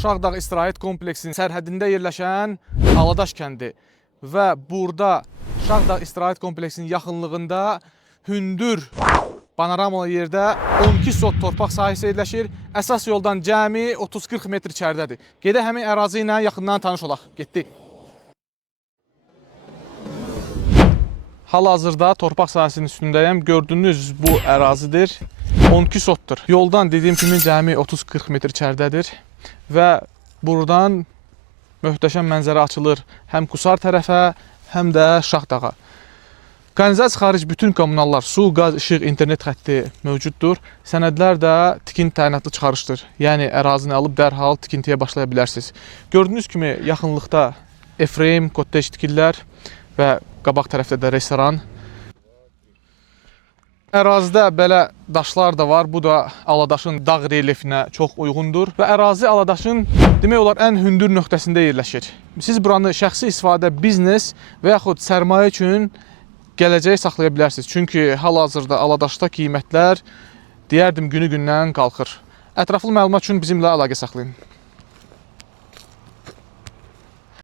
Şağdağ İstirahət kompleksinin sərhədində yerləşən Aladaş kəndi və burada Şağdağ İstirahət kompleksinin yaxınlığında hündür panoramalı yerdə 12 sot torpaq sahəsi yerləşir. Əsas yoldan cəmi 30-40 metr içəridədir. Gedək həmin ərazi ilə yaxından tanış olaq. Getdik. Hal-hazırda torpaq sahəsinin üstündəyəm. Gördüyünüz bu ərazidir. 12 sotdur. Yoldan dediyim kimi cəmi 30-40 metr içəridədir. Və buradan möhtəşəm mənzərə açılır həm Qusar tərəfə, həm də Şağdağa. Kanalizasiya xaric bütün kommunallar, su, qaz, işıq, internet xətti mövcuddur. Sənədlər də tikinti təyinatlı çıxarışdır. Yəni ərazini alıb dərhal tikintiyə başlaya bilərsiniz. Gördüyünüz kimi yaxınlıqda Efraim, kottej tikirlər və qabaq tərəfdə də restoran. Ərazidə belə daşlar da var. Bu da Aladaşın dağ relyefinə çox uyğundur. Və ərazi Aladaşın demək olar ən hündür nöqtəsində yerləşir. Siz buranı şəxsi istifadə, biznes və yaxud sərmayə üçün gələcəyə saxlaya bilərsiniz. Çünki hal-hazırda Aladaşda qiymətlər deyərdim günü-gündən qalxır. Ətraflı məlumat üçün bizimlə əlaqə saxlayın.